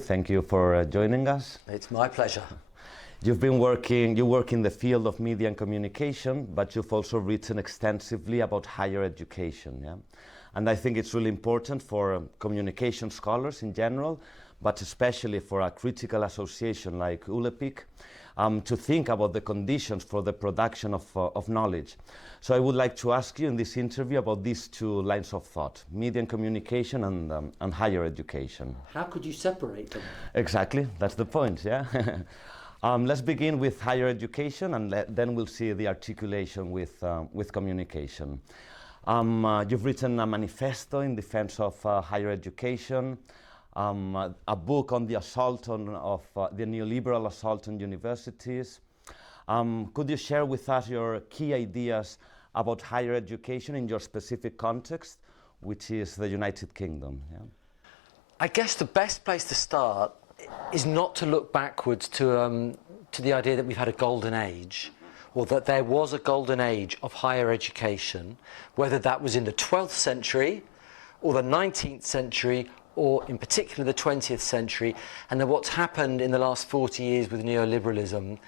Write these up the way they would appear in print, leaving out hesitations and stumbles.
Thank you for joining us. It's my pleasure. You work in the field of media and communication, but you've also written extensively about higher education. Yeah? And I think it's really important for communication scholars in general, but especially for a critical association like Ulepicc, to think about the conditions for the production of knowledge. So I would like to ask you in this interview about these two lines of thought, media and communication and higher education. How could you separate them? Exactly, that's the point, yeah? Let's begin with higher education, and then we'll see the articulation with communication. You've written a manifesto in defense of higher education, a book on the assault the neoliberal assault on universities. Could you share with us your key ideas about higher education in your specific context, which is the United Kingdom? Yeah? I guess the best place to start is not to look backwards to the idea that we've had a golden age, or that there was a golden age of higher education, whether that was in the 12th century or the 19th century, or in particular the 20th century, and that what's happened in the last 40 years with neoliberalism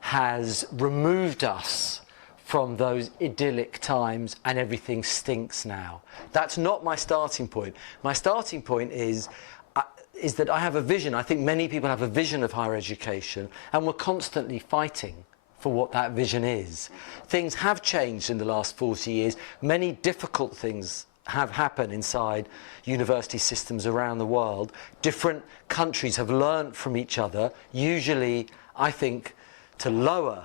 has removed us from those idyllic times and everything stinks now. That's not my starting point. My starting point is that I have a vision. I think many people have a vision of higher education, and we're constantly fighting for what that vision is. Things have changed in the last 40 years. Many difficult things have happened inside university systems around the world. Different countries have learned from each other, usually, I think, to lower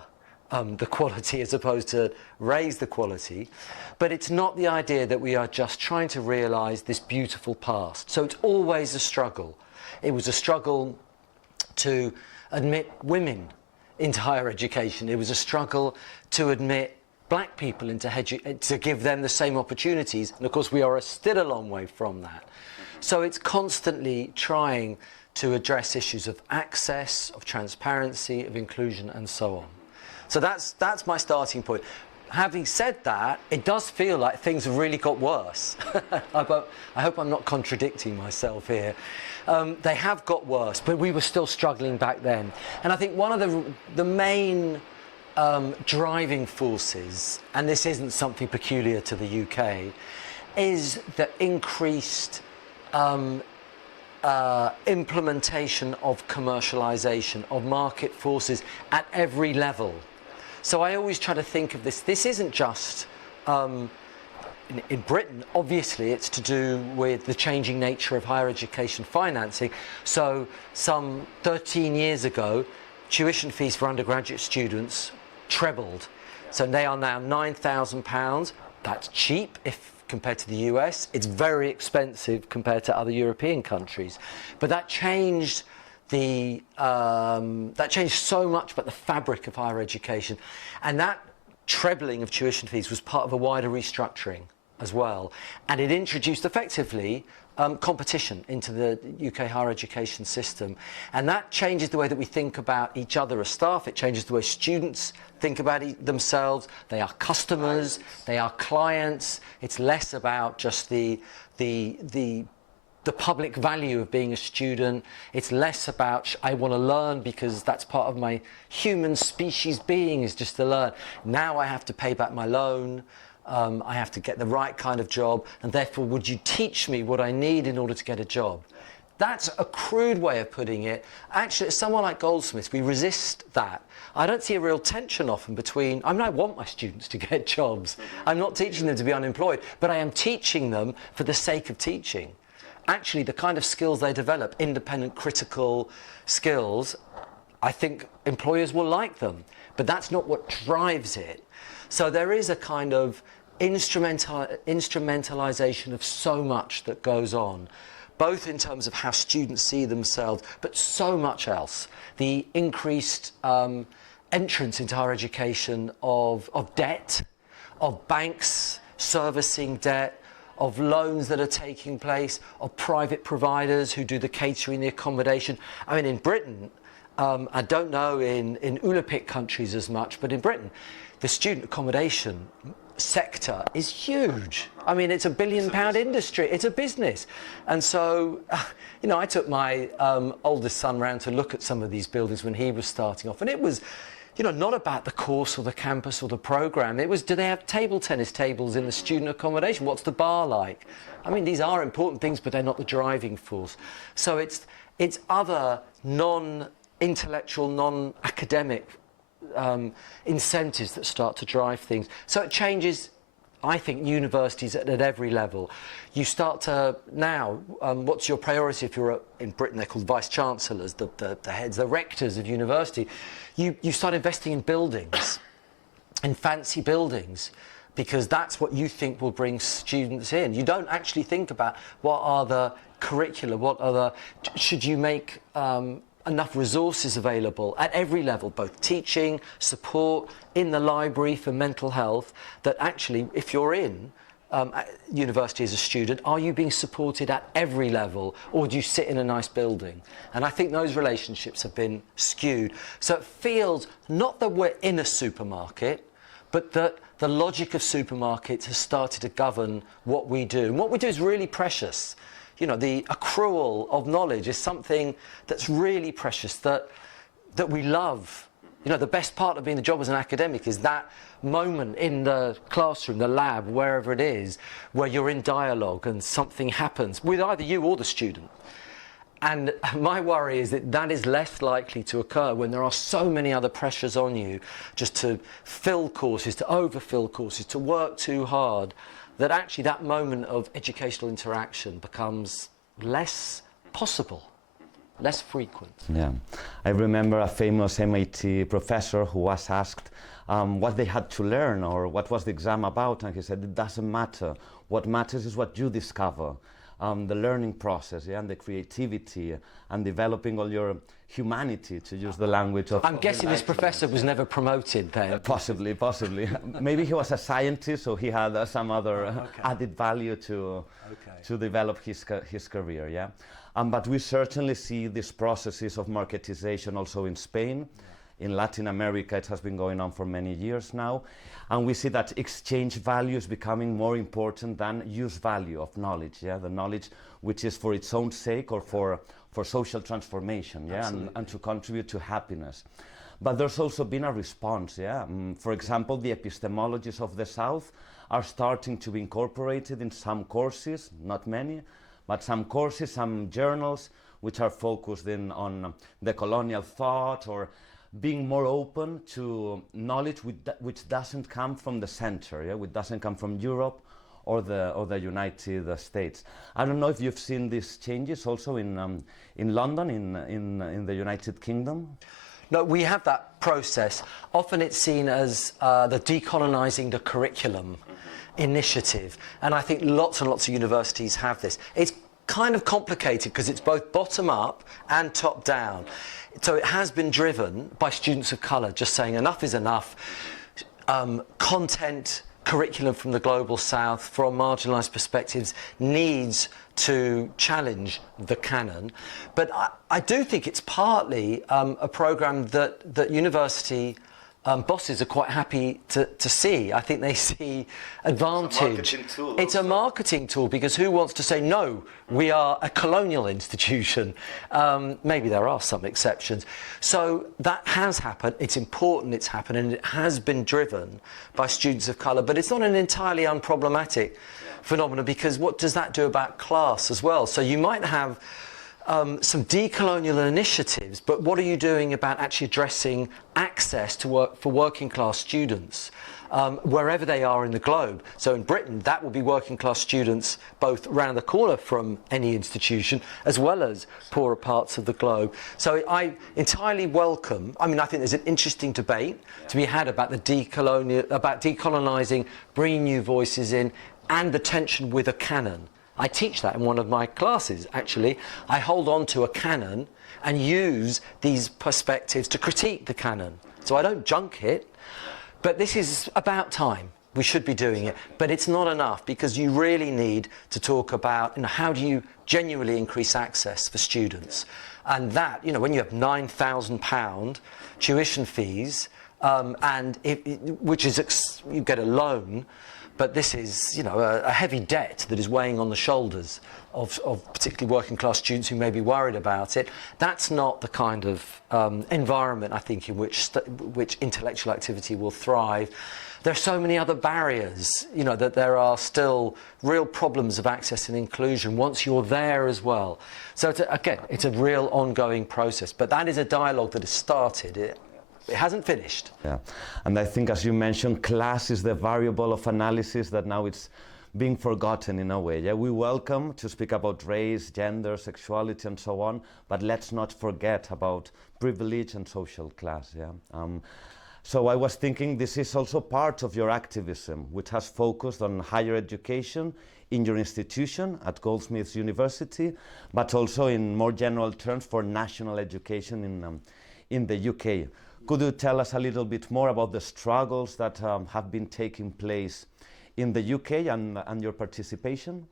the quality as opposed to raise the quality. But it's not the idea that we are just trying to realise this beautiful past. So it's always a struggle. It was a struggle to admit women into higher education. It was a struggle to admit black people to give them the same opportunities. And of course we are still a long way from that. So it's constantly trying to address issues of access, of transparency, of inclusion, and so on. So that's my starting point. Having said that, it does feel like things have really got worse. I hope I'm not contradicting myself here. They have got worse, but we were still struggling back then. And I think one of the main driving forces, and this isn't something peculiar to the UK, is the increased implementation of commercialisation, of market forces at every level. So I always try to think of this. This isn't just in Britain. Obviously, it's to do with the changing nature of higher education financing. So some 13 years ago, tuition fees for undergraduate students trebled. So they are now £9,000. That's cheap if compared to the US. It's very expensive compared to other European countries. But that changed that changed so much about the fabric of higher education, and that trebling of tuition fees was part of a wider restructuring as well, and it introduced effectively competition into the UK higher education system, and that changes the way that we think about each other as staff. It changes the way students think about themselves. They are customers, they are clients. It's less about just the public value of being a student. It's less about I want to learn because that's part of my human species being, is just to learn. Now I have to pay back my loan. I have to get the right kind of job, and therefore would you teach me what I need in order to get a job? That's a crude way of putting it. Actually, as someone like Goldsmiths, we resist that. I don't see a real tension often between, I mean, I want my students to get jobs. I'm not teaching them to be unemployed, but I am teaching them for the sake of teaching. Actually, the kind of skills they develop, independent, critical skills, I think employers will like them, but that's not what drives it. So there is a kind of instrumentalization of so much that goes on, both in terms of how students see themselves, but so much else. The increased entrance into higher education of debt, of banks servicing debt, of loans that are taking place, of private providers who do the catering, the accommodation. I mean, in Britain, I don't know in Ulepicc countries as much, but in Britain, the student accommodation sector is huge. I mean, it's a £1 billion industry. It's a business. And so, you know, I took my oldest son round to look at some of these buildings when he was starting off. And it was, you know, not about the course or the campus or the programme. It was, do they have table tennis tables in the student accommodation? What's the bar like? I mean, these are important things, but they're not the driving force. So it's other non-intellectual, non-academic incentives that start to drive things. So it changes, I think, universities at every level. You start to now, what's your priority if you're in Britain? They're called vice-chancellors, the heads, the rectors of university. You start investing in buildings, in fancy buildings, because that's what you think will bring students in. You don't actually think about what are the curricula, should you make enough resources available at every level, both teaching, support, in the library for mental health, that actually, if you're in university as a student, are you being supported at every level, or do you sit in a nice building? And I think those relationships have been skewed. So it feels not that we're in a supermarket, but that the logic of supermarkets has started to govern what we do. And what we do is really precious. You know, the accrual of knowledge is something that's really precious, that we love. You know, the best part of being the job as an academic is that moment in the classroom, the lab, wherever it is, where you're in dialogue and something happens with either you or the student. And my worry is that that is less likely to occur when there are so many other pressures on you, just to fill courses, to overfill courses, to work too hard, that actually that moment of educational interaction becomes less possible, less frequent. Yeah, I remember a famous MIT professor who was asked what they had to learn or what was the exam about, and he said, it doesn't matter. What matters is what you discover. The learning process, yeah, and the creativity and developing all your humanity, to use the language of... I'm guessing this professor was never promoted then. Possibly. Maybe he was a scientist, so he had some other added value to develop his career, yeah. But we certainly see these processes of marketization also in Spain. In Latin America, it has been going on for many years now. And we see that exchange value is becoming more important than use value of knowledge, yeah? The knowledge which is for its own sake or for social transformation, yeah? And to contribute to happiness. But there's also been a response, yeah? For example, the epistemologies of the South are starting to be incorporated in some courses, not many, but some courses, some journals, which are focused on the colonial thought, or being more open to knowledge which doesn't come from the center, yeah? Which doesn't come from Europe or the United States. I don't know if you've seen these changes also in London, in the United Kingdom. No, we have that process. Often it's seen as the decolonizing the curriculum initiative, and I think lots and lots of universities have this. It's kind of complicated because it's both bottom up and top down. So it has been driven by students of colour, just saying enough is enough. Content, curriculum from the global south, from marginalised perspectives, needs to challenge the canon. But I do think it's partly a programme that university bosses are quite happy to see. I think they see advantage. It's a marketing tool, because who wants to say, no, we are a colonial institution? Maybe there are some exceptions. So that has happened. It's important it's happened, and it has been driven by students of colour. But it's not an entirely unproblematic phenomenon, because what does that do about class as well? So you might have some decolonial initiatives, but what are you doing about actually addressing access to work for working class students wherever they are in the globe? So in Britain, that will be working class students both around the corner from any institution as well as poorer parts of the globe. So I entirely welcome, I mean, I think there's an interesting debate to be had about decolonising, bringing new voices in, and the tension with a canon. I teach that in one of my classes, actually. I hold on to a canon and use these perspectives to critique the canon. So I don't junk it, but this is about time. We should be doing it, but it's not enough, because you really need to talk about, you know, how do you genuinely increase access for students? And that, you know, when you have £9,000 tuition fees, which is you get a loan, but this is, you know, a heavy debt that is weighing on the shoulders of particularly working class students who may be worried about it. That's not the kind of environment, I think, in which intellectual activity will thrive. There are so many other barriers, you know, that there are still real problems of access and inclusion once you're there as well. So again, it's a real ongoing process, but that is a dialogue that has started. It hasn't finished. Yeah, and I think, as you mentioned, class is the variable of analysis that now it's being forgotten in a way. Yeah, we welcome to speak about race, gender, sexuality, and so on, but let's not forget about privilege and social class. Yeah. So I was thinking this is also part of your activism, which has focused on higher education in your institution at Goldsmiths University, but also in more general terms for national education in the UK. Could you tell us a little bit more about the struggles that have been taking place in the UK and your participation?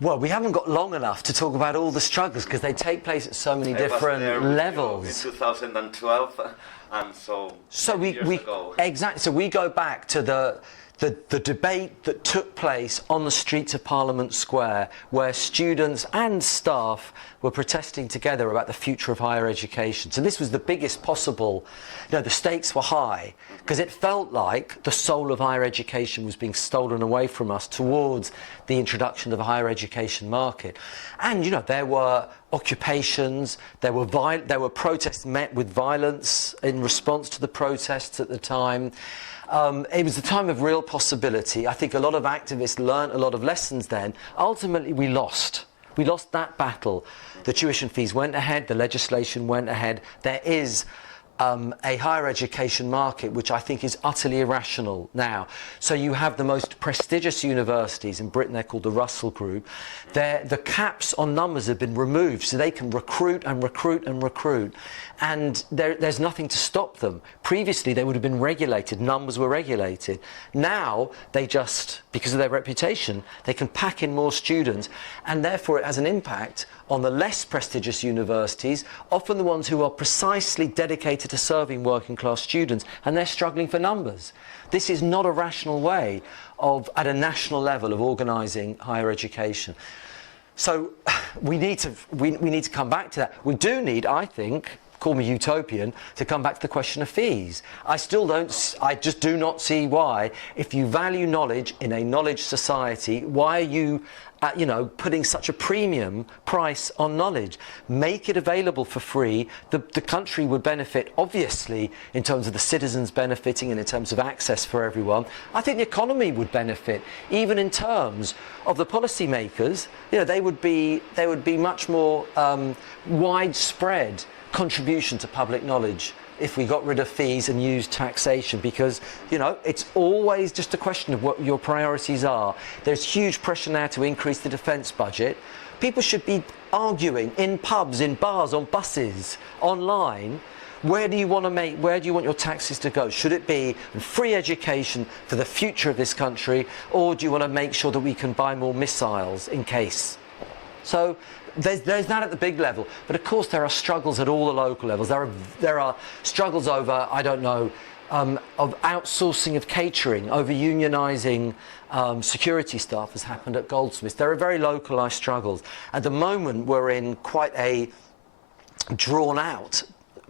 Well, we haven't got long enough to talk about all the struggles because they take place at so many different levels. In 2012, and so we ago. Exactly. So we go back to the debate that took place on the streets of Parliament Square, where students and staff were protesting together about the future of higher education. So this was the biggest possible, you know, the stakes were high, because it felt like the soul of higher education was being stolen away from us towards the introduction of a higher education market. And, you know, there were occupations, there were protests met with violence in response to the protests at the time. It was a time of real possibility. I think a lot of activists learned a lot of lessons then. Ultimately, we lost. We lost that battle. The tuition fees went ahead, the legislation went ahead. There is a higher education market which I think is utterly irrational now. So you have the most prestigious universities in Britain, they're called the Russell Group. The caps on numbers have been removed so they can recruit and recruit and recruit, and there's nothing to stop them. Previously they would have been regulated, numbers were regulated. Now they just, because of their reputation, they can pack in more students, and therefore it has an impact on the less prestigious universities, often the ones who are precisely dedicated to serving working class students, and they're struggling for numbers. This is not a rational way of, at a national level, of organising higher education. So we need to come back to that. We do need, I think, call me utopian, to come back to the question of fees. I just do not see why, if you value knowledge in a knowledge society, why are you putting such a premium price on knowledge? Make it available for free. The country would benefit, obviously, in terms of the citizens benefiting and in terms of access for everyone. I think the economy would benefit, even in terms of the policymakers. You know, they would be much more widespread contribution to public knowledge if we got rid of fees and used taxation, because, you know, it's always just a question of what your priorities are. There's huge pressure now to increase the defence budget. People should be arguing in pubs, in bars, on buses, online. Where do you want your taxes to go? Should it be free education for the future of this country, or do you want to make sure that we can buy more missiles in case? So there's that at the big level, but of course there are struggles at all the local levels. There are struggles over, I don't know, of outsourcing of catering, over unionising security staff, has happened at Goldsmiths. There are very localised struggles. At the moment we're in quite a drawn-out,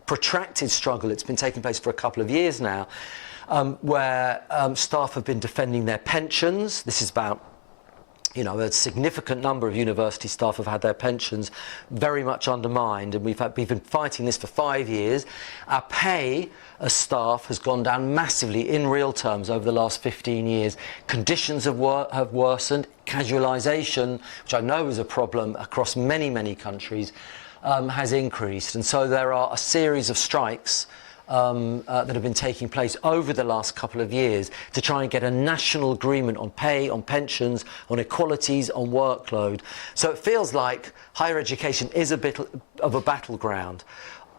protracted struggle. It's been taking place for a couple of years now, where staff have been defending their pensions. This is about, you know, a significant number of university staff have had their pensions very much undermined, and we've been fighting this for 5 years. Our pay as staff has gone down massively in real terms over the last 15 years. Conditions have worsened. Casualisation, which I know is a problem across many, many countries, has increased. And so there are a series of strikes that have been taking place over the last couple of years to try and get a national agreement on pay, on pensions, on equalities, on workload. So it feels like higher education is a bit of a battleground.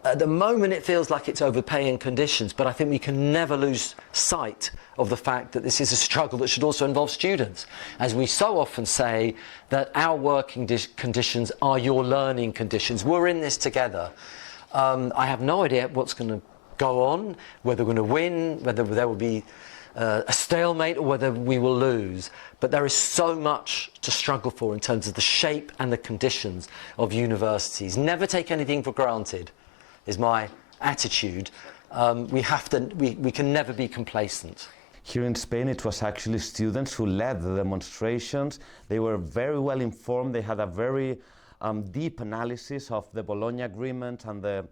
At the moment it feels like it's over pay and conditions, but I think we can never lose sight of the fact that this is a struggle that should also involve students. As we so often say, that our working conditions are your learning conditions. We're in this together. I have no idea what's going to go on, whether we're going to win, whether there will be a stalemate or whether we will lose. But there is so much to struggle for in terms of the shape and the conditions of universities. Never take anything for granted, is my attitude. We can never be complacent. Here in Spain, it was actually students who led the demonstrations. They were very well informed. They had a very deep analysis of the Bologna Agreement and the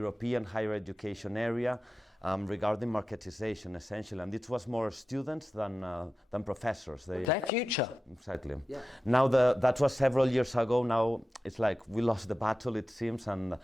European higher education area regarding marketization, essentially. And it was more students than professors. Their future. Exactly. Yeah. Now, that was several years ago. Now, it's like we lost the battle, it seems, and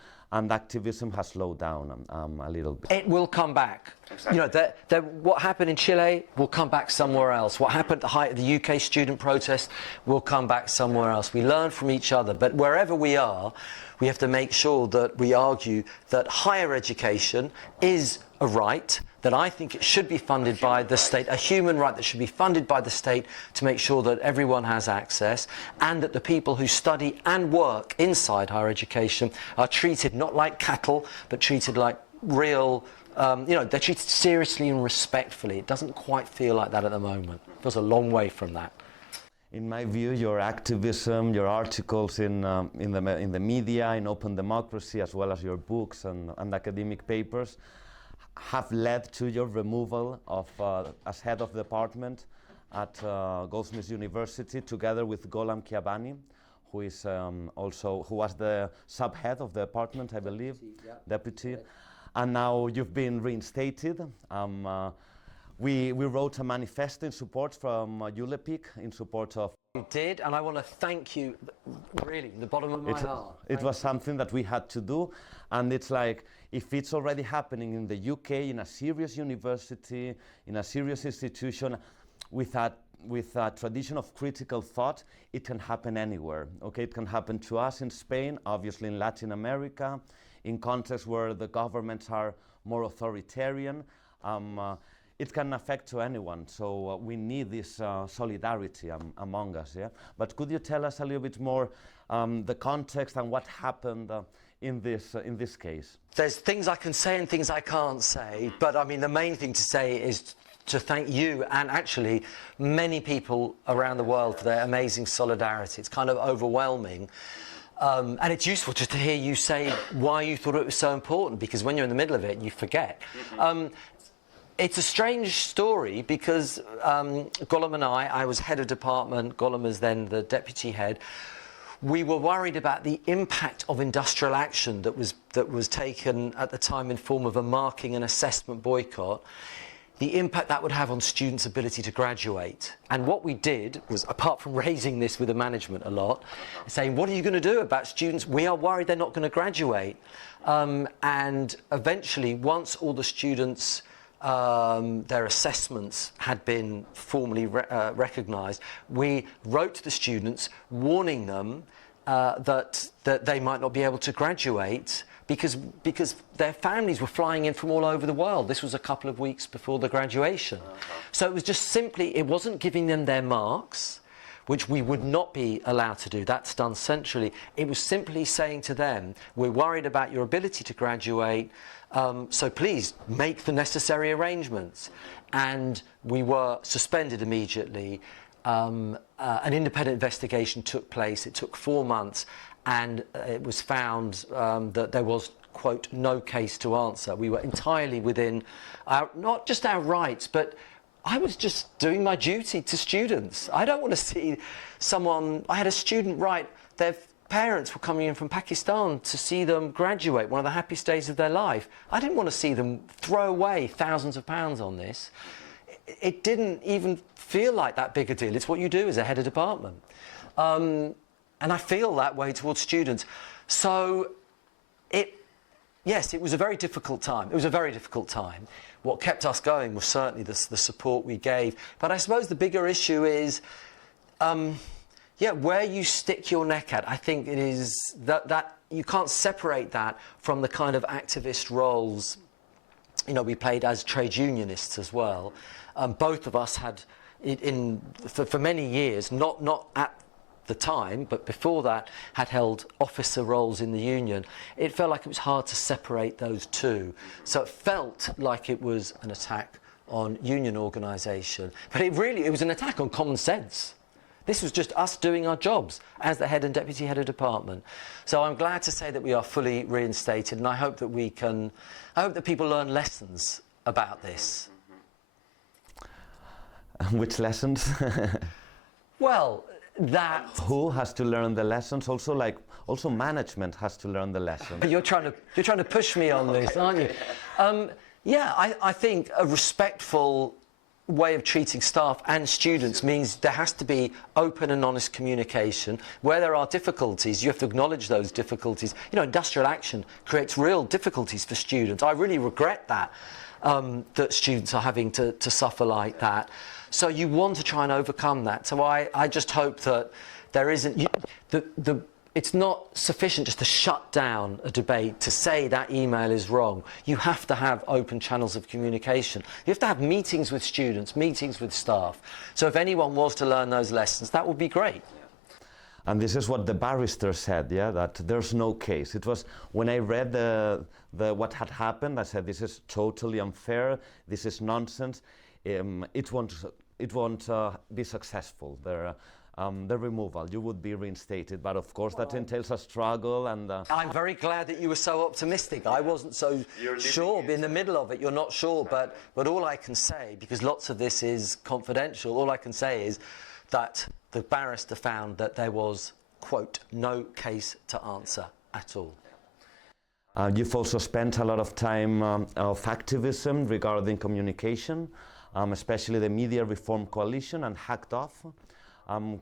activism has slowed down a little bit. It will come back. Exactly. You know, what happened in Chile will come back somewhere else. What happened at the height of the UK student protest will come back somewhere else. We learn from each other, but wherever we are, we have to make sure that we argue that higher education is a right, that I think it should be funded by the state, a human right that should be funded by the state to make sure that everyone has access, and that the people who study and work inside higher education are treated not like cattle, but treated like real, they're treated seriously and respectfully. It doesn't quite feel like that at the moment. It feels a long way from that. In my view, your activism, your articles in the media, in Open Democracy, as well as your books and academic papers, have led to your removal of as head of the department at Goldsmiths University, together with Golam Kiabani, who is who was the sub-head of the department, I believe, deputy. Yeah. And now you've been reinstated. We wrote a manifesto in support from Ulepicc, in support of... You did, and I want to thank you, really, from the bottom of my heart. It was something that we had to do, and it's like, if it's already happening in the UK, in a serious university, in a serious institution, with a tradition of critical thought, it can happen anywhere. Okay, it can happen to us in Spain, obviously in Latin America, in contexts where the governments are more authoritarian. It can affect to anyone, so we need this solidarity among us. Yeah. But could you tell us a little bit more the context and what happened in this case? There's things I can say and things I can't say, but I mean the main thing to say is to thank you and actually many people around the world for their amazing solidarity. It's kind of overwhelming. And it's useful just to hear you say why you thought it was so important, because when you're in the middle of it, you forget. It's a strange story because Golam and I was head of department, Golam was then the deputy head. We were worried about the impact of industrial action that was taken at the time in form of a marking and assessment boycott, the impact that would have on students' ability to graduate. And what we did was, apart from raising this with the management a lot, saying, what are you going to do about students? We are worried they're not going to graduate. And eventually, once all the students' their assessments had been formally recognised, we wrote to the students warning them that they might not be able to graduate because their families were flying in from all over the world. This was a couple of weeks before the graduation. So it was just simply, it wasn't giving them their marks, which we would not be allowed to do. That's done centrally. It was simply saying to them, we're worried about your ability to graduate, so please make the necessary arrangements. And we were suspended immediately. An independent investigation took place. It took 4 months, and it was found that there was, quote, no case to answer. We were entirely within not just our rights, but I was just doing my duty to students. I don't want to see someone... I had a student write, their parents were coming in from Pakistan to see them graduate, one of the happiest days of their life. I didn't want to see them throw away thousands of pounds on this. It didn't even feel like that big a deal. It's what you do as a head of department. And I feel that way towards students. So, yes, it was a very difficult time. It was a very difficult time. What kept us going was certainly the support we gave. But I suppose the bigger issue is, where you stick your neck at. I think it is that you can't separate that from the kind of activist roles, we played as trade unionists as well. Both of us had, for many years, not at the time, but before that had held officer roles in the union, it felt like it was hard to separate those two. So it felt like it was an attack on union organisation, but it was an attack on common sense. This was just us doing our jobs as the head and deputy head of department. So I'm glad to say that we are fully reinstated, and I hope that people learn lessons about this. Which lessons? Well, that... Who has to learn the lessons? Also management has to learn the lessons. You're trying to push me on this, aren't you? Yeah, I think a respectful way of treating staff and students means there has to be open and honest communication. Where there are difficulties, you have to acknowledge those difficulties. You know, industrial action creates real difficulties for students. I really regret that, that students are having to suffer like that. So you want to try and overcome that. So I just hope that there isn't... It's not sufficient just to shut down a debate, to say that email is wrong. You have to have open channels of communication. You have to have meetings with students, meetings with staff. So if anyone was to learn those lessons, that would be great. And this is what the barrister said, yeah, that there's no case. It was when I read what had happened, I said, this is totally unfair, this is nonsense. It won't be successful. The removal, you would be reinstated, but of course that entails a struggle. And I'm very glad that you were so optimistic. I wasn't so sure. In the middle of it, you're not sure, but all I can say, because lots of this is confidential, all I can say is that the barrister found that there was, quote, no case to answer at all. You've also spent a lot of time of activism regarding communication, especially the Media Reform Coalition and Hacked Off.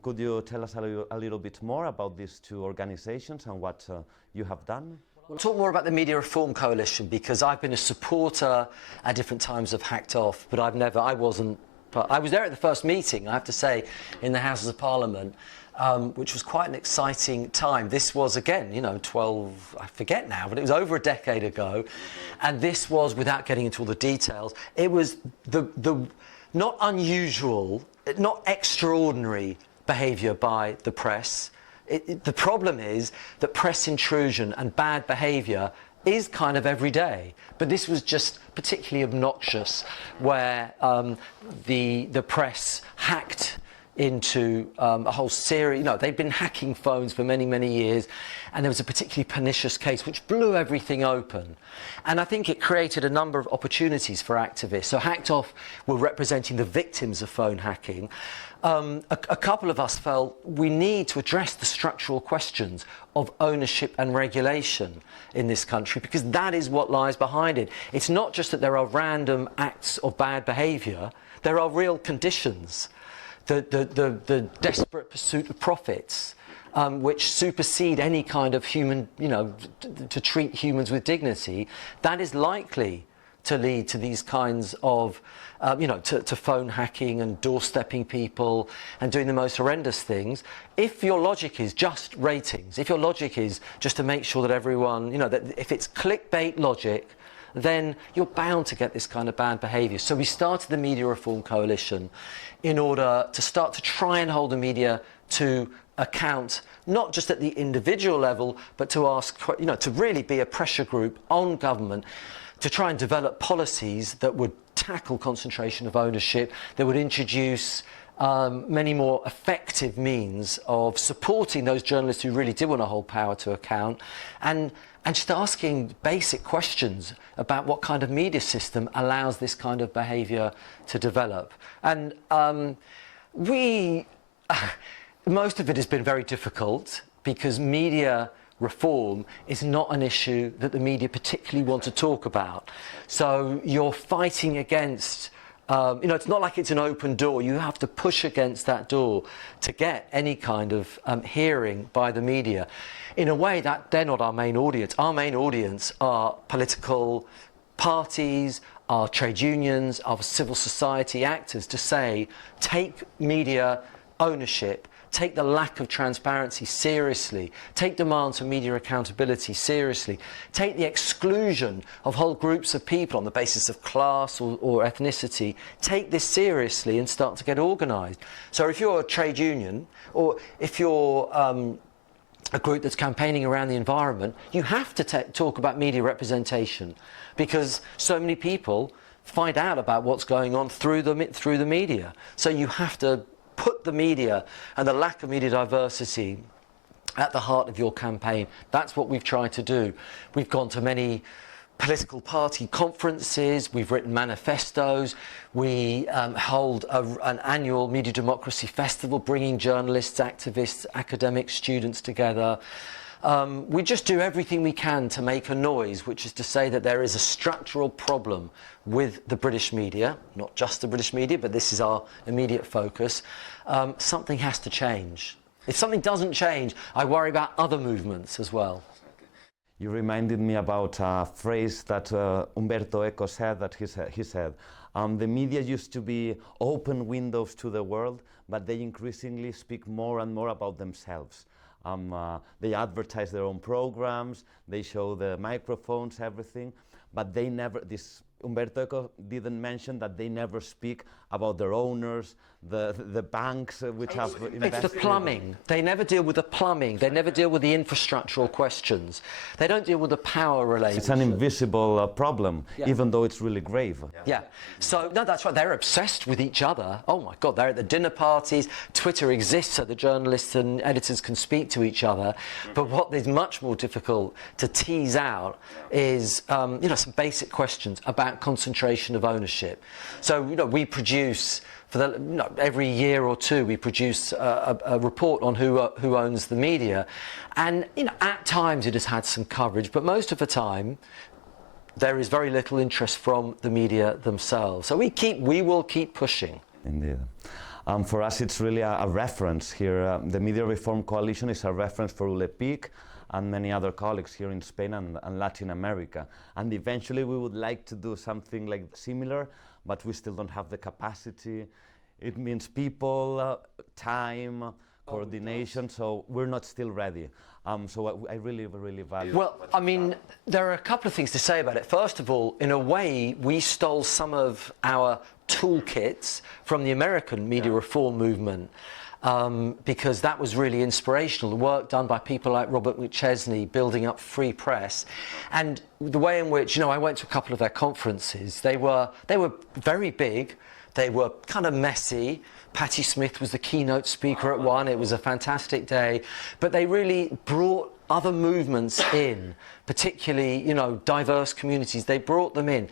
Could you tell us a little bit more about these two organizations and what you have done? We'll talk more about the Media Reform Coalition, because I've been a supporter at different times of Hacked Off, but I was there at the first meeting, I have to say, in the Houses of Parliament, which was quite an exciting time. This was, again, you know, I forget now, but it was over a decade ago, and this was, without getting into all the details, it was the not unusual, not extraordinary behaviour by the press. The problem is that press intrusion and bad behaviour is kind of every day, but this was just particularly obnoxious, where the press hacked into a whole series. You know, they'd been hacking phones for many, many years, and there was a particularly pernicious case which blew everything open. And I think it created a number of opportunities for activists. So Hacked Off were representing the victims of phone hacking. A couple of us felt we need to address the structural questions of ownership and regulation in this country, because that is what lies behind it. It's not just that there are random acts of bad behaviour, there are real conditions. The desperate pursuit of profits, which supersede any kind of human, you know, to treat humans with dignity, that is likely to lead to these kinds of, you know, to phone hacking and doorstepping people and doing the most horrendous things. If your logic is just ratings, if your logic is just to make sure that everyone, you know, that if it's clickbait logic, then you're bound to get this kind of bad behaviour. So we started the Media Reform Coalition in order to start to try and hold the media to account, not just at the individual level, but to ask, you know, to really be a pressure group on government to try and develop policies that would tackle concentration of ownership, that would introduce many more effective means of supporting those journalists who really do want to hold power to account, and just asking basic questions about what kind of media system allows this kind of behaviour to develop. And most of it has been very difficult, because media reform is not an issue that the media particularly want to talk about. So you're fighting against, you know, it's not like it's an open door. You have to push against that door to get any kind of hearing by the media. In a way that they're not our main audience. Our main audience are political parties, our trade unions, our civil society actors, to say, take media ownership, take the lack of transparency seriously, take demands for media accountability seriously, take the exclusion of whole groups of people on the basis of class or ethnicity, take this seriously and start to get organised. So if you're a trade union, or if you're a group that's campaigning around the environment, you have to talk about media representation, because so many people find out about what's going on through the media. So you have to put the media and the lack of media diversity at the heart of your campaign. That's what we've tried to do. We've gone to many political party conferences, we've written manifestos, we hold an annual media democracy festival, bringing journalists, activists, academics, students together. We just do everything we can to make a noise, which is to say that there is a structural problem with the British media, not just the British media, but this is our immediate focus. Something has to change. If something doesn't change, I worry about other movements as well. You reminded me about a phrase that Umberto Eco said, he said, the media used to be open windows to the world, but they increasingly speak more and more about themselves. They advertise their own programs, they show the microphones, everything, but they never, Umberto Eco didn't mention that they never speak about their owners, the banks which have invested. It's the plumbing. They never deal with the plumbing. They never deal with the infrastructural questions. They don't deal with the power relationship. It's an invisible problem, even though it's really grave. Yeah. So, no, that's right. They're obsessed with each other. Oh, my God, they're at the dinner parties. Twitter exists so the journalists and editors can speak to each other. But what is much more difficult to tease out is, some basic questions about concentration of ownership. So, we produce, every year or two, we produce a report on who owns the media. And, at times it has had some coverage, but most of the time, there is very little interest from the media themselves. So we will keep pushing. Indeed. For us, it's really a reference here. The Media Reform Coalition is a reference for Ulepicc and many other colleagues here in Spain and Latin America. And eventually we would like to do something like similar, but we still don't have the capacity. It means people, time, coordination, so we're not still ready. So I really, really value. Well, I mean, there are a couple of things to say about it. First of all, in a way, we stole some of our toolkits from the American media reform movement. Because that was really inspirational, the work done by people like Robert McChesney building up free press, and the way in which, I went to a couple of their conferences. They were very big, they were kind of messy. Patti Smith was the keynote speaker at one. It was a fantastic day, but they really brought other movements in, particularly, diverse communities. They brought them in.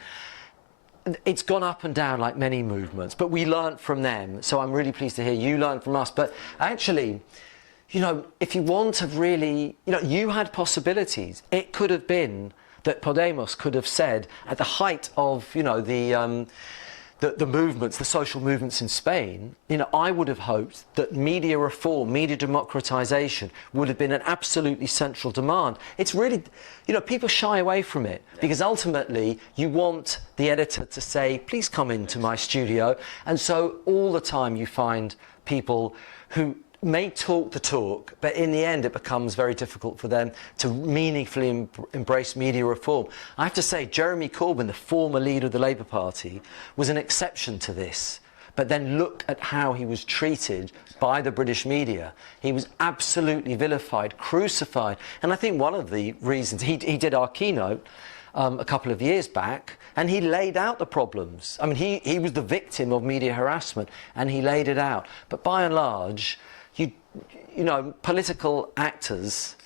It's gone up and down like many movements, but we learnt from them. So I'm really pleased to hear you learned from us. But actually, if you want to really, you had possibilities. It could have been that Podemos could have said at the height of, the movements, the social movements in Spain, I would have hoped that media reform, media democratization would have been an absolutely central demand. It's really, people shy away from it because ultimately you want the editor to say, please come into my studio. And so all the time you find people who may talk the talk, but in the end it becomes very difficult for them to meaningfully embrace media reform. I have to say, Jeremy Corbyn, the former leader of the Labour Party, was an exception to this. But then look at how he was treated by the British media. He was absolutely vilified, crucified. And I think one of the reasons, he did our keynote a couple of years back, and he laid out the problems. I mean, he was the victim of media harassment, and he laid it out. But by and large, political actors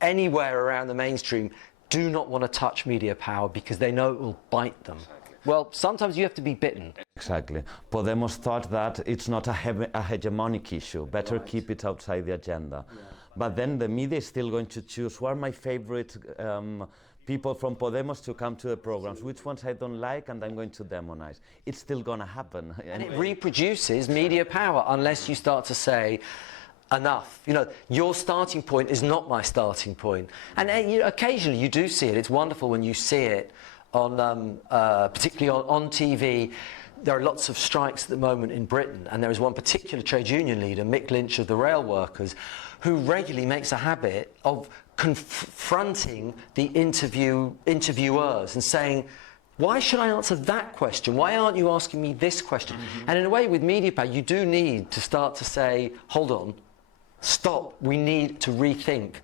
anywhere around the mainstream do not want to touch media power because they know it will bite them. Well, sometimes you have to be bitten. Exactly. Podemos thought that it's not a hegemonic issue. Better keep it outside the agenda. Yeah. But then the media is still going to choose who are my favorite people from Podemos to come to the programs, which ones I don't like, and I'm going to demonize. It's still going to happen. And it reproduces media power unless you start to say, enough. Your starting point is not my starting point. And occasionally you do see it. It's wonderful when you see it on, particularly on TV. there are lots of strikes at the moment in Britain, and there is one particular trade union leader, Mick Lynch of the rail workers, who regularly makes a habit of confronting the interviewers and saying, why should I answer that question? Why aren't you asking me this question? And in a way, with media power, you do need to start to say, hold on, stop, we need to rethink.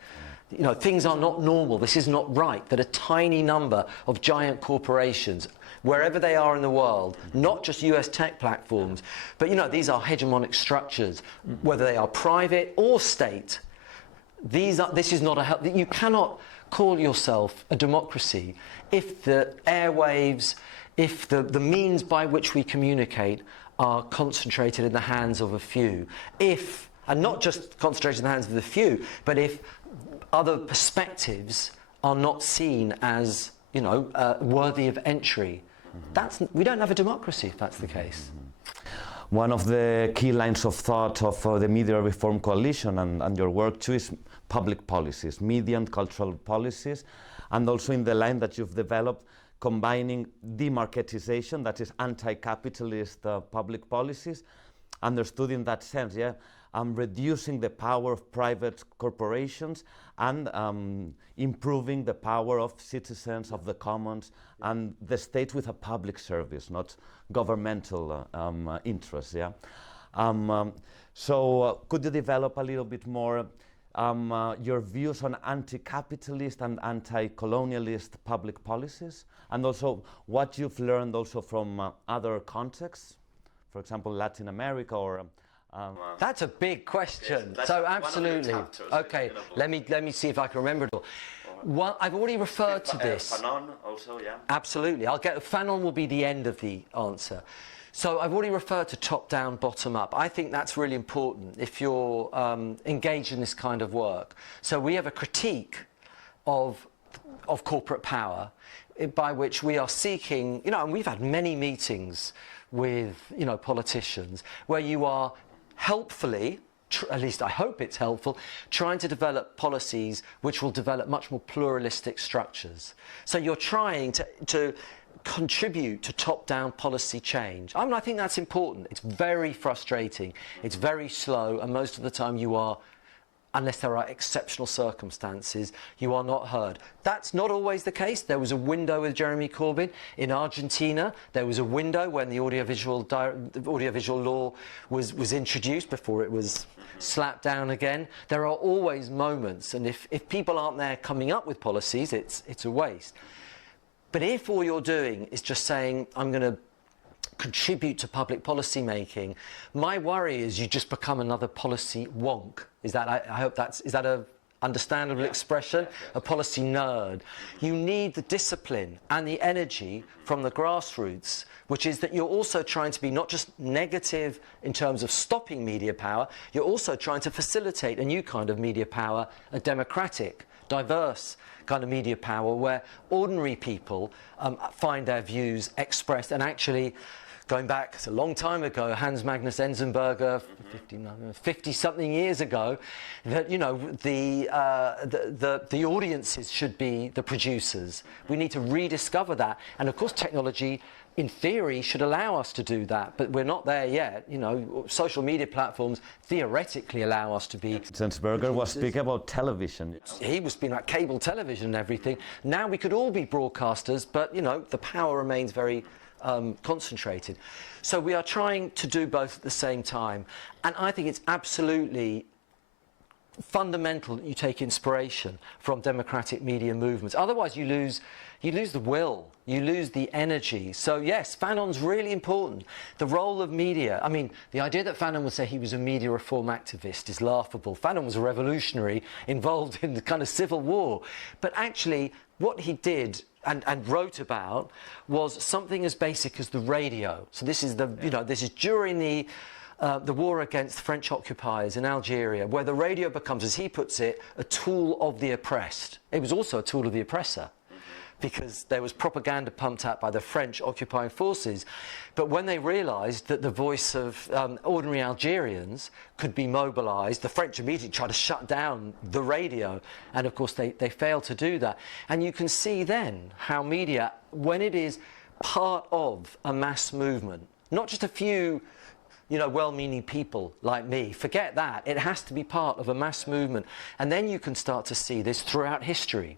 You know, things are not normal, this is not right, that a tiny number of giant corporations, wherever they are in the world, not just US tech platforms, but, you know, these are hegemonic structures, whether they are private or state. This is not you cannot call yourself a democracy if the airwaves, if the means by which we communicate are concentrated in the hands of a few. And not just concentrated in the hands of the few, but if other perspectives are not seen as, you know, worthy of entry. We don't have a democracy if that's the case. One of the key lines of thought of the Media Reform Coalition and your work too is public policies, media and cultural policies, and also in the line that you've developed, combining demarketization, that is anti-capitalist public policies, understood in that sense, yeah, reducing the power of private corporations and improving the power of citizens, of the commons, and the state with a public service, not governmental interests. Yeah. So could you develop a little bit more your views on anti-capitalist and anti-colonialist public policies, and also what you've learned also from other contexts, for example, Latin America or that's a big question. Yes, so absolutely. Okay, let me see if I can remember it all. Well, I've already referred to this. Fanon also, yeah. Absolutely. Fanon will be the end of the answer. So I've already referred to top-down, bottom-up. I think that's really important if you're engaged in this kind of work. So we have a critique of corporate power by which we are seeking, you know, and we've had many meetings with, you know, politicians where you are helpfully, at least I hope it's helpful, trying to develop policies which will develop much more pluralistic structures. So you're trying to contribute to top-down policy change. I mean, I think that's important. It's very frustrating. It's very slow, and most of the time you are, unless there are exceptional circumstances, you are not heard. That's not always the case. There was a window with Jeremy Corbyn. In Argentina, there was a window when the audiovisual law was introduced before it was slapped down again. There are always moments, and if people aren't there coming up with policies, it's a waste. But if all you're doing is just saying, I'm going to contribute to public policy making, my worry is you just become another policy wonk. Is that, I hope that's, is that a understandable expression? A policy nerd. You need the discipline and the energy from the grassroots, which is that you're also trying to be not just negative in terms of stopping media power, you're also trying to facilitate a new kind of media power, a democratic, diverse kind of media power where ordinary people find their views expressed. And actually, going back, it's a long time ago, Hans Magnus Enzensberger, 50-something years ago, that, you know, the audiences should be the producers. We need to rediscover that. And of course, technology, in theory, should allow us to do that, but we're not there yet. You know, social media platforms theoretically allow us to be. Enzensberger was speaking about television. He was speaking about cable television and everything. Now we could all be broadcasters, but, you know, the power remains very concentrated. So we are trying to do both at the same time. And I think it's absolutely fundamental that you take inspiration from democratic media movements. Otherwise you lose the will, you lose the energy. So yes, Fanon's really important. The role of media, I mean, the idea that Fanon would say he was a media reform activist is laughable. Fanon was a revolutionary involved in the kind of civil war. But actually, what he did and wrote about was something as basic as the radio. So this is this is during the war against French occupiers in Algeria, where the radio becomes, as he puts it, a tool of the oppressed. It was also a tool of the oppressor, because there was propaganda pumped out by the French occupying forces. But when they realised that the voice of ordinary Algerians could be mobilised, the French immediately tried to shut down the radio. And of course they failed to do that. And you can see then how media, when it is part of a mass movement, not just a few, you know, well-meaning people like me. Forget that. It has to be part of a mass movement. And then you can start to see this throughout history.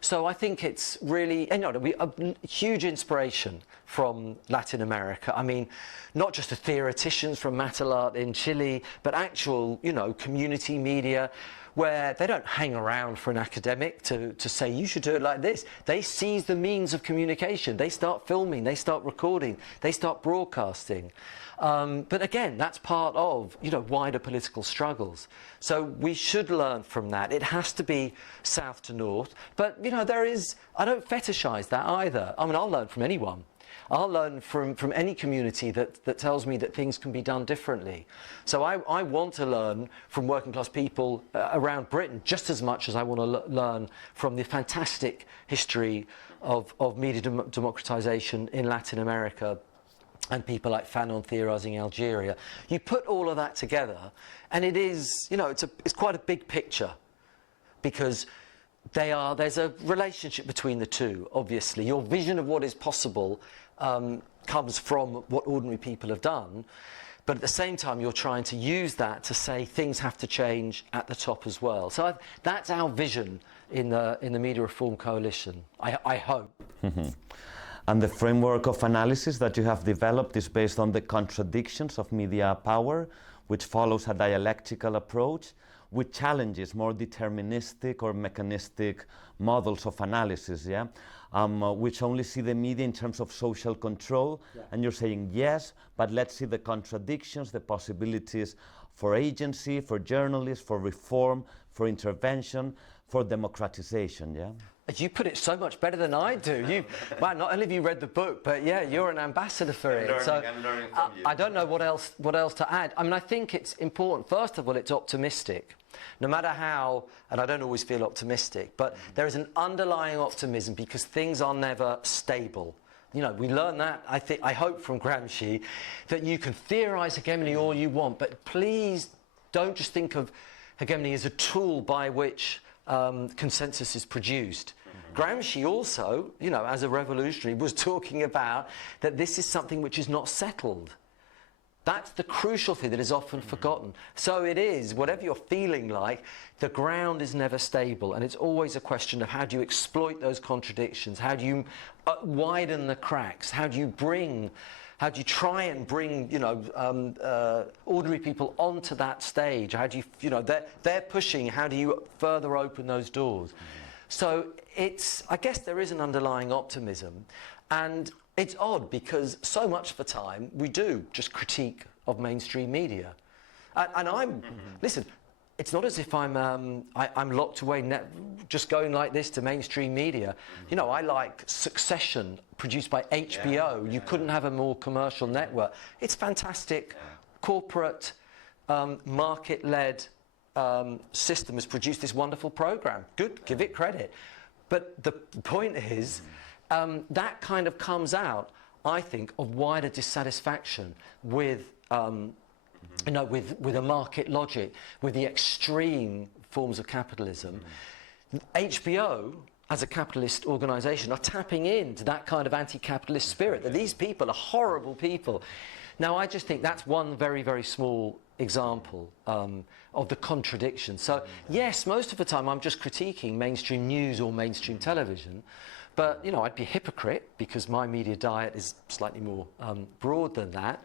So I think it's really, and, you know, a huge inspiration from Latin America. I mean, not just the theoreticians from Matalat in Chile, but actual, you know, community media, where they don't hang around for an academic to say, you should do it like this. They seize the means of communication. They start filming, they start recording, they start broadcasting. But again, that's part of, you know, wider political struggles. So we should learn from that. It has to be south to north. But, you know, I don't fetishize that either. I mean, I'll learn from anyone. I'll learn from any community that tells me that things can be done differently. So I want to learn from working class people around Britain just as much as I want to learn from the fantastic history of media democratization in Latin America and people like Fanon theorizing Algeria. You put all of that together and it is, you know, it's quite a big picture, because there's a relationship between the two, obviously. Your vision of what is possible comes from what ordinary people have done, but at the same time you're trying to use that to say things have to change at the top as well. So that's our vision in the Media Reform Coalition, I hope. And the framework of analysis that you have developed is based on the contradictions of media power, which follows a dialectical approach, which challenges more deterministic or mechanistic models of analysis, yeah? Which only see the media in terms of social control. Yeah. And you're saying, yes, but let's see the contradictions, the possibilities for agency, for journalists, for reform, for intervention, for democratization, yeah? You put it so much better than I do. Well, not only have you read the book, but yeah, you're an ambassador for it. I'm learning from you. I don't know what else to add. I mean, I think it's important. First of all, it's optimistic. No matter how, and I don't always feel optimistic, but there is an underlying optimism because things are never stable. You know, we learn that, I hope, from Gramsci, that you can theorize hegemony all you want, but please don't just think of hegemony as a tool by which consensus is produced. Gramsci also, you know, as a revolutionary, was talking about that this is something which is not settled. That's the crucial thing that is often forgotten. So it is, whatever you're feeling like, the ground is never stable, and it's always a question of how do you exploit those contradictions, how do you widen the cracks, how do you try and bring, you know, ordinary people onto that stage? How do you know, they're pushing, how do you further open those doors? So I guess there is an underlying optimism, and it's odd because so much of the time we do just critique of mainstream media. And listen, it's not as if I'm locked away, just going like this to mainstream media. You know, I like Succession, produced by HBO. You couldn't have a more commercial network. It's fantastic. Corporate, market-led system has produced this wonderful program. Good, give it credit. But the point is, that kind of comes out, I think, of wider dissatisfaction with you know, with a market logic, with the extreme forms of capitalism. HBO, as a capitalist organisation, are tapping into that kind of anti-capitalist spirit, that these people are horrible people. Now, I just think that's one very, very small example of the contradiction. So, yes, most of the time I'm just critiquing mainstream news or mainstream television, but, you know, I'd be a hypocrite because my media diet is slightly more broad than that.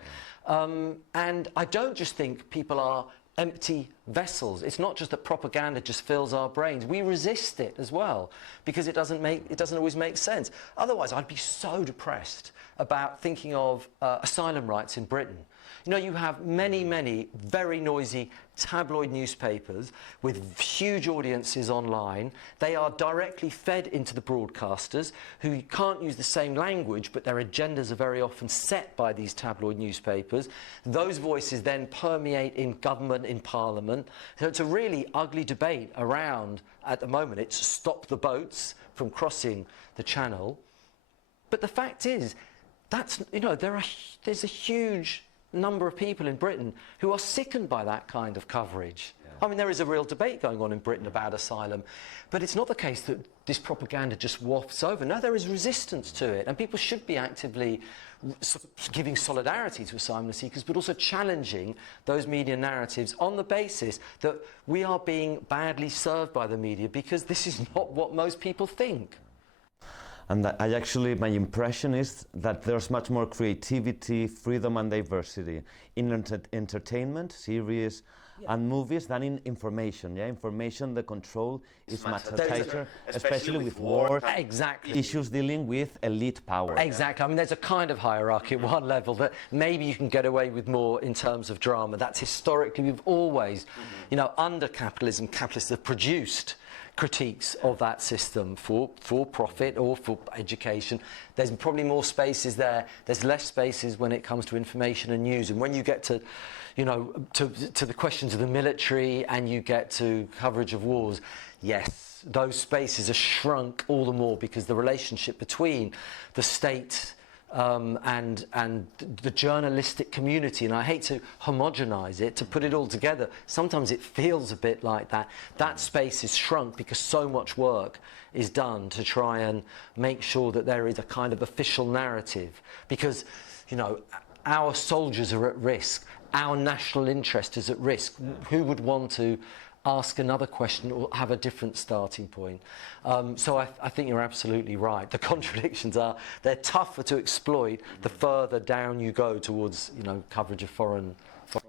And I don't just think people are empty vessels. It's not just that propaganda just fills our brains. We resist it as well because it doesn't always make sense. Otherwise, I'd be so depressed about thinking of asylum rights in Britain. You know, you have many, many very noisy tabloid newspapers with huge audiences online. They are directly fed into the broadcasters who can't use the same language, but their agendas are very often set by these tabloid newspapers. Those voices then permeate in government, in parliament. So it's a really ugly debate around, at the moment, it's stop the boats from crossing the channel. But the fact is, that's, you know, there's a huge number of people in Britain who are sickened by that kind of coverage. Yeah. I mean, there is a real debate going on in Britain about asylum, but it's not the case that this propaganda just wafts over. No, there is resistance to it, and people should be actively giving solidarity to asylum seekers, but also challenging those media narratives on the basis that we are being badly served by the media, because this is not what most people think. And my impression is that there's much more creativity, freedom and diversity in entertainment, series and movies than in information. Yeah, information, the control is much tighter, especially with war, issues dealing with elite power. Exactly. I mean, there's a kind of hierarchy at one level that maybe you can get away with more in terms of drama. That's historically, we've always, you know, under capitalism, capitalists have produced critiques of that system for profit or for education. There's probably more spaces there. There's less spaces when it comes to information and news. And when you get to, you know, to the questions of the military and you get to coverage of wars, yes, those spaces are shrunk all the more because the relationship between the state and the journalistic community, and I hate to homogenise it, to put it all together, sometimes it feels a bit like that. That space is shrunk because so much work is done to try and make sure that there is a kind of official narrative, because, you know, our soldiers are at risk, our national interest is at risk. Who would want to ask another question or have a different starting point? So I think you're absolutely right. The contradictions are, they're tougher to exploit the further down you go towards, you know, coverage of foreign.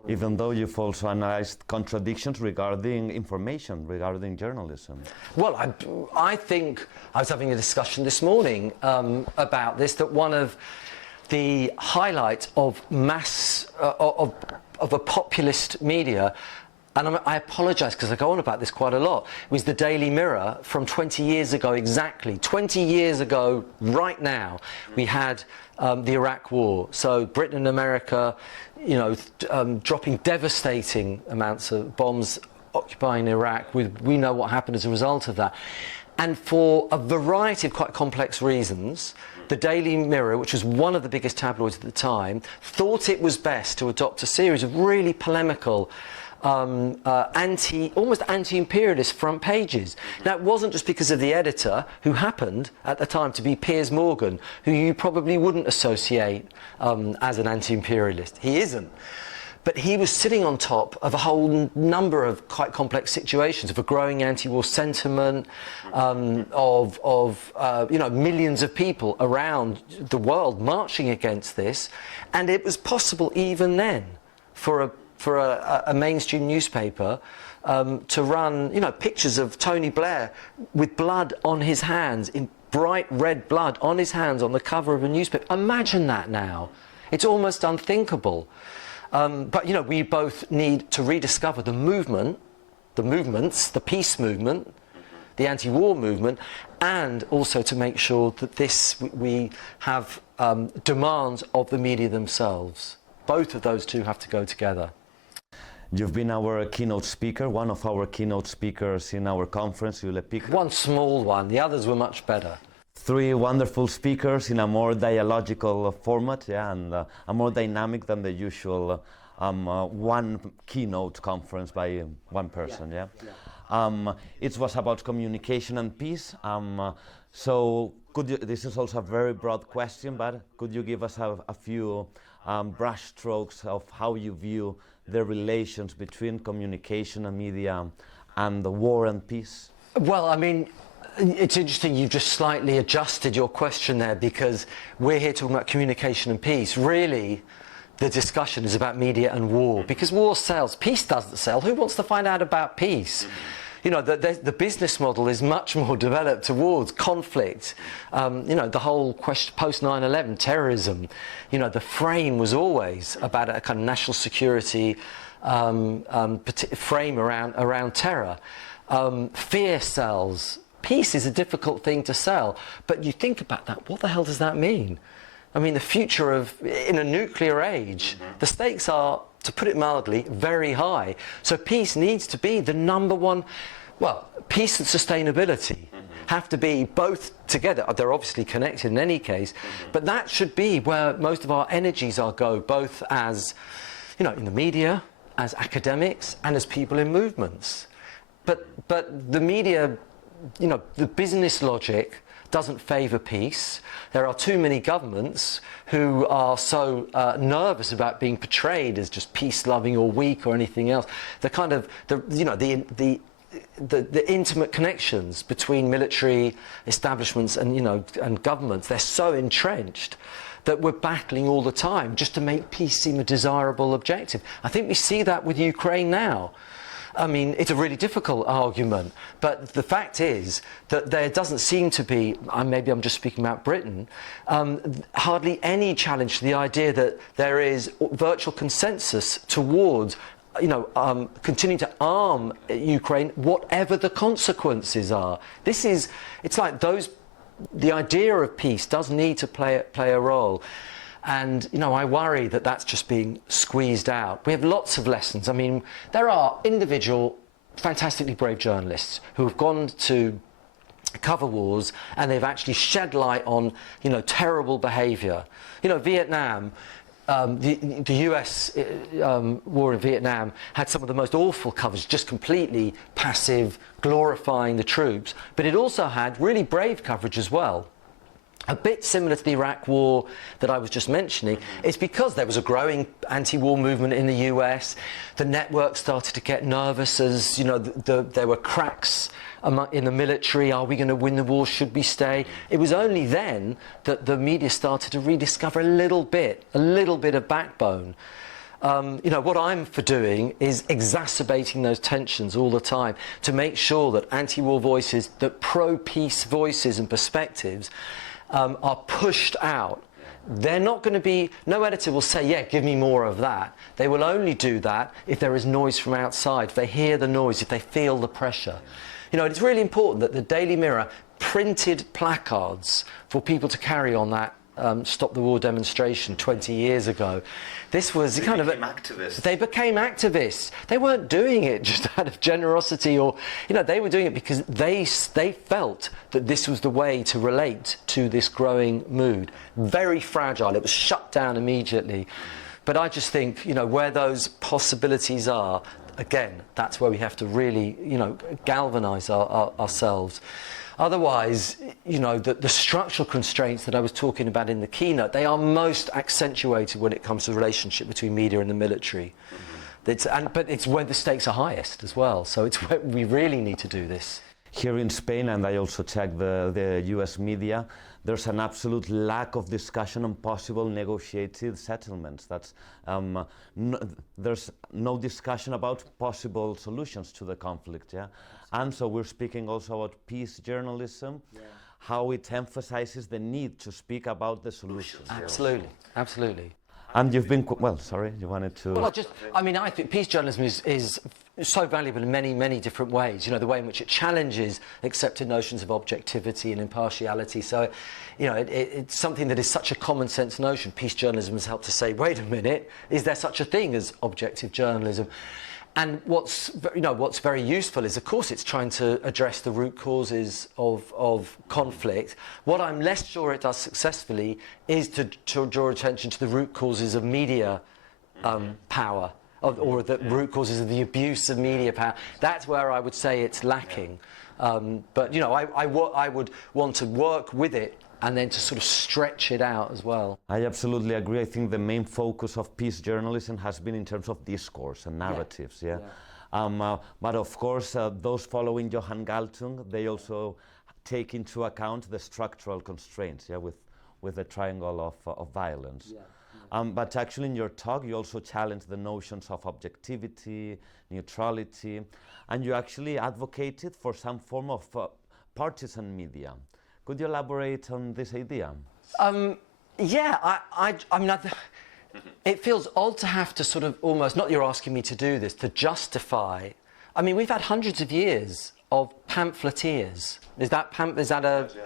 Even though you've also analyzed contradictions regarding information, regarding journalism. Well, I think I was having a discussion this morning about this, that one of the highlights of of a populist media, and I apologise because I go on about this quite a lot, was the Daily Mirror from 20 years ago exactly. 20 years ago, right now, we had the Iraq War. So Britain and America, you know, dropping devastating amounts of bombs, occupying Iraq. We know what happened as a result of that. And for a variety of quite complex reasons, the Daily Mirror, which was one of the biggest tabloids at the time, thought it was best to adopt a series of really polemical, almost anti-imperialist front pages. Now, it wasn't just because of the editor, who happened at the time to be Piers Morgan, who you probably wouldn't associate as an anti-imperialist. He isn't. But he was sitting on top of a whole number of quite complex situations, of a growing anti-war sentiment, you know, millions of people around the world marching against this, and it was possible even then for a mainstream newspaper to run, you know, pictures of Tony Blair with blood on his hands, in bright red blood on his hands on the cover of a newspaper. Imagine that now. It's almost unthinkable. But, you know, we both need to rediscover the movements, the peace movement, the anti-war movement, and also to make sure that we have demands of the media themselves. Both of those two have to go together. You've been our keynote speaker, one of our keynote speakers in our conference, Ulepicc. One small one, the others were much better. 3 wonderful speakers in a more dialogical format, yeah, and a more dynamic than the usual one keynote conference by one person, yeah. It was about communication and peace. So this is also a very broad question, but could you give us a few brush strokes of how you view the relations between communication and media and the war and peace? Well, I mean, it's interesting you've just slightly adjusted your question there, because we're here talking about communication and peace. Really, the discussion is about media and war, because war sells, peace doesn't sell. Who wants to find out about peace? You know, the business model is much more developed towards conflict. You know, the whole question post 9/11, terrorism, you know, the frame was always about a kind of national security frame around terror. Fear sells. Peace is a difficult thing to sell, but you think about that, what the hell does that mean? I mean, the future in a nuclear age, the stakes are, to put it mildly, very high. So peace needs to be the number one, well, peace and sustainability have to be both together. They're obviously connected in any case, but that should be where most of our energies are go, both as, you know, in the media, as academics and as people in movements. But the media, you know, the business logic doesn't favour peace. There are too many governments who are so nervous about being portrayed as just peace-loving or weak or anything else. The kind of, the intimate connections between military establishments and, you know, and governments, they're so entrenched that we're battling all the time just to make peace seem a desirable objective. I think we see that with Ukraine now. I mean, it's a really difficult argument, but the fact is that there doesn't seem to be, maybe I'm just speaking about Britain, hardly any challenge to the idea that there is virtual consensus towards, you know, continuing to arm Ukraine, whatever the consequences are. It's like the idea of peace does need to play a role. And, you know, I worry that that's just being squeezed out. We have lots of lessons. I mean, there are individual, fantastically brave journalists who have gone to cover wars and they've actually shed light on, you know, terrible behaviour. You know, Vietnam, the US war in Vietnam had some of the most awful coverage, just completely passive, glorifying the troops. But it also had really brave coverage as well. A bit similar to the Iraq war that I was just mentioning. It's because there was a growing anti-war movement in the US. The network started to get nervous as, you know, there were cracks in the military. Are we going to win the war? Should we stay? It was only then that the media started to rediscover a little bit of backbone. You know, what I'm for doing is exacerbating those tensions all the time to make sure that anti-war voices, that pro-peace voices and perspectives are pushed out. They're not going to be, no editor will say, yeah, give me more of that. They will only do that if there is noise from outside, if they hear the noise, if they feel the pressure. You know, it's really important that the Daily Mirror printed placards for people to carry on that Stop the War demonstration 20 years ago. This was kind of activists. They became activists. They weren't doing it just out of generosity or, you know, they were doing it because they felt that this was the way to relate to this growing mood. Very fragile. It was shut down immediately. But I just think, you know, where those possibilities are, again, that's where we have to really, you know, galvanise ourselves. Otherwise, you know, the structural constraints that I was talking about in the keynote, they are most accentuated when it comes to the relationship between media and the military. But it's where the stakes are highest as well, so it's where we really need to do this. Here in Spain, and I also checked the US media, there's an absolute lack of discussion on possible negotiated settlements. There's no discussion about possible solutions to the conflict, yeah? And so we're speaking also about peace journalism, how it emphasizes the need to speak about the solutions. Absolutely, absolutely. And you've been, well, sorry, you wanted to... Well, I think peace journalism is so valuable in many, many different ways. You know, the way in which it challenges accepted notions of objectivity and impartiality. So, you know, it's something that is such a common sense notion. Peace journalism has helped to say, wait a minute, is there such a thing as objective journalism? And what's very useful is, of course, it's trying to address the root causes of conflict. What I'm less sure it does successfully is to draw attention to the root causes of media power, or the root causes of the abuse of media power. That's where I would say it's lacking. But, you know, I would want to work with it and then to sort of stretch it out as well. I absolutely agree. I think the main focus of peace journalism has been in terms of discourse and narratives, but of course, those following Johan Galtung, they also take into account the structural constraints, with the triangle of violence. But actually in your talk, you also challenged the notions of objectivity, neutrality, and you actually advocated for some form of partisan media. Could you elaborate on this idea? Yeah, I'm not... It feels odd to have to sort of almost, not you're asking me to do this, to justify... I mean, we've had hundreds of years of pamphleteers. Is that a... Yes,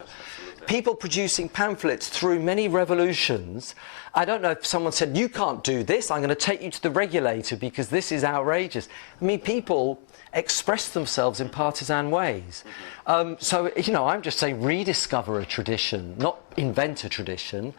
people producing pamphlets through many revolutions. I don't know if someone said, you can't do this, I'm going to take you to the regulator because this is outrageous. I mean, people express themselves in partisan ways. So, you know, I'm just saying rediscover a tradition, not invent a tradition.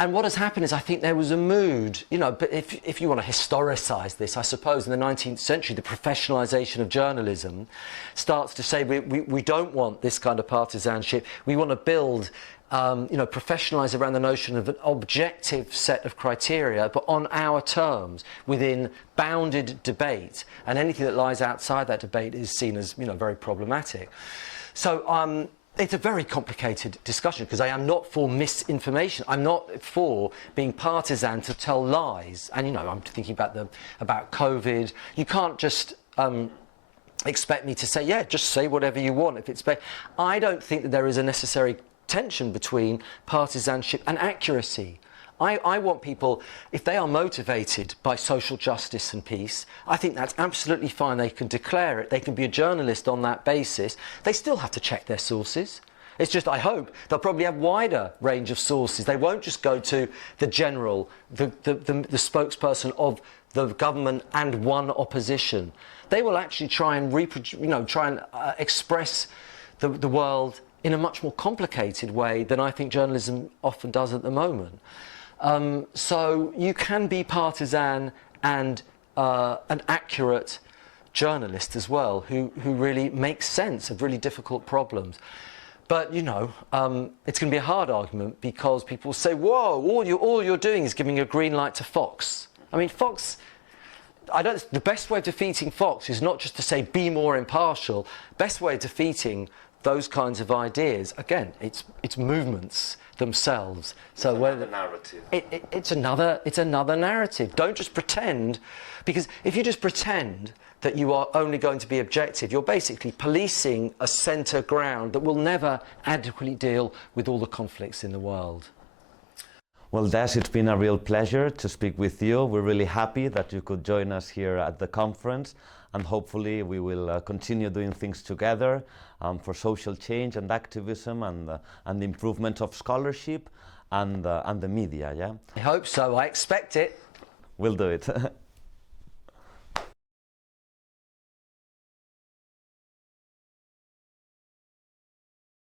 And what has happened is I think there was a mood, you know, but if you want to historicise this, I suppose in the 19th century, the professionalisation of journalism starts to say we don't want this kind of partisanship. We want to build, you know, professionalise around the notion of an objective set of criteria, but on our terms, within bounded debate. And anything that lies outside that debate is seen as, you know, very problematic. So, it's a very complicated discussion because I am not for misinformation. I'm not for being partisan to tell lies. And, you know, I'm thinking about COVID. You can't just expect me to say, yeah, just say whatever you want. If it's I don't think that there is a necessary tension between partisanship and accuracy. I want people, if they are motivated by social justice and peace, I think that's absolutely fine. They can declare it. They can be a journalist on that basis. They still have to check their sources. It's just, I hope, they'll probably have wider range of sources. They won't just go to the general, the spokesperson of the government and one opposition. They will actually try and express the world in a much more complicated way than I think journalism often does at the moment. So you can be partisan and an accurate journalist as well, who really makes sense of really difficult problems. But, you know, it's going to be a hard argument because people say, whoa, all you're doing is giving a green light to Fox. I mean, Fox, the best way of defeating Fox is not just to say, be more impartial. Best way of defeating those kinds of ideas, again, it's movements themselves. So another narrative. It's another narrative. Don't just pretend, because if you just pretend that you are only going to be objective, you're basically policing a centre ground that will never adequately deal with all the conflicts in the world. Well, Des, it's been a real pleasure to speak with you. We're really happy that you could join us here at the conference, and hopefully we will continue doing things together for social change and activism and the improvement of scholarship and the media, yeah? I hope so. I expect it. We'll do it.